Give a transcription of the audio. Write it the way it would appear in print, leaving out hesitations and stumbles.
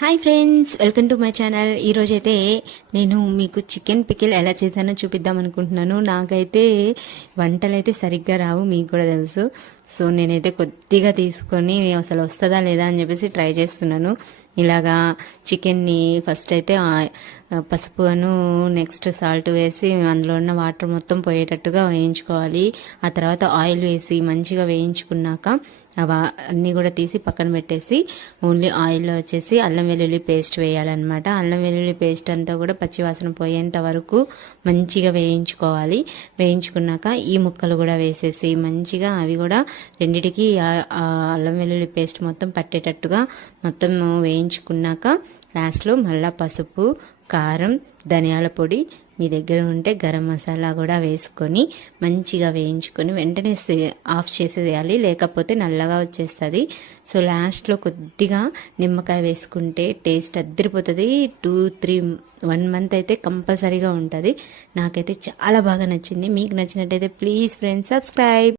Hi friends, welcome to my channel. ఈరోజైతే నేను మీకు చికెన్ పికిల్ ఎలా చేశానో చూపిద్దాం అనుకుంటున్నాను. నాకైతే వంటలు అయితే సరిగ్గా రావు, మీకు కూడా తెలుసు. సో నేనైతే కొద్దిగా తీసుకొని అసలు వస్తుందా లేదా అని చెప్పేసి ట్రై చేస్తున్నాను. ఇలాగా చికెన్ని ఫస్ట్ అయితే పసుపు నెక్స్ట్ సాల్ట్ వేసి అందులో ఉన్న వాటర్ మొత్తం పోయేటట్టుగా వేయించుకోవాలి. ఆ తర్వాత ఆయిల్ వేసి మంచిగా వేయించుకున్నాక అన్నీ కూడా తీసి పక్కన పెట్టేసి ఓన్లీ ఆయిల్లో వచ్చేసి అల్లం వెల్లుల్లి పేస్ట్ వేయాలన్నమాట. అల్లం వెల్లుల్లి పేస్ట్ అంతా కూడా పచ్చివాసన పోయేంత వరకు మంచిగా వేయించుకోవాలి. వేయించుకున్నాక ఈ ముక్కలు కూడా వేసేసి మంచిగా అవి కూడా రెండిటికి అల్లం వెల్లుల్లి పేస్ట్ మొత్తం పట్టేటట్టుగా మొత్తం వేయించుకున్నాక లాస్ట్లో మళ్ళీ పసుపు, కారం, ధనియాల పొడి, మీ దగ్గర ఉంటే గరం మసాలా కూడా వేసుకొని మంచిగా వేయించుకొని వెంటనే ఆఫ్ చేసేయాలి, లేకపోతే నల్లగా వచ్చేస్తుంది. సో లాస్ట్లో కొద్దిగా నిమ్మకాయ వేసుకుంటే టేస్ట్ అద్దరిపోతుంది. 1 మంత్ అయితే కంపల్సరీగా ఉంటుంది. నాకైతే చాలా బాగా నచ్చింది. మీకు నచ్చినట్టయితే ప్లీజ్ ఫ్రెండ్స్ సబ్స్క్రైబ్.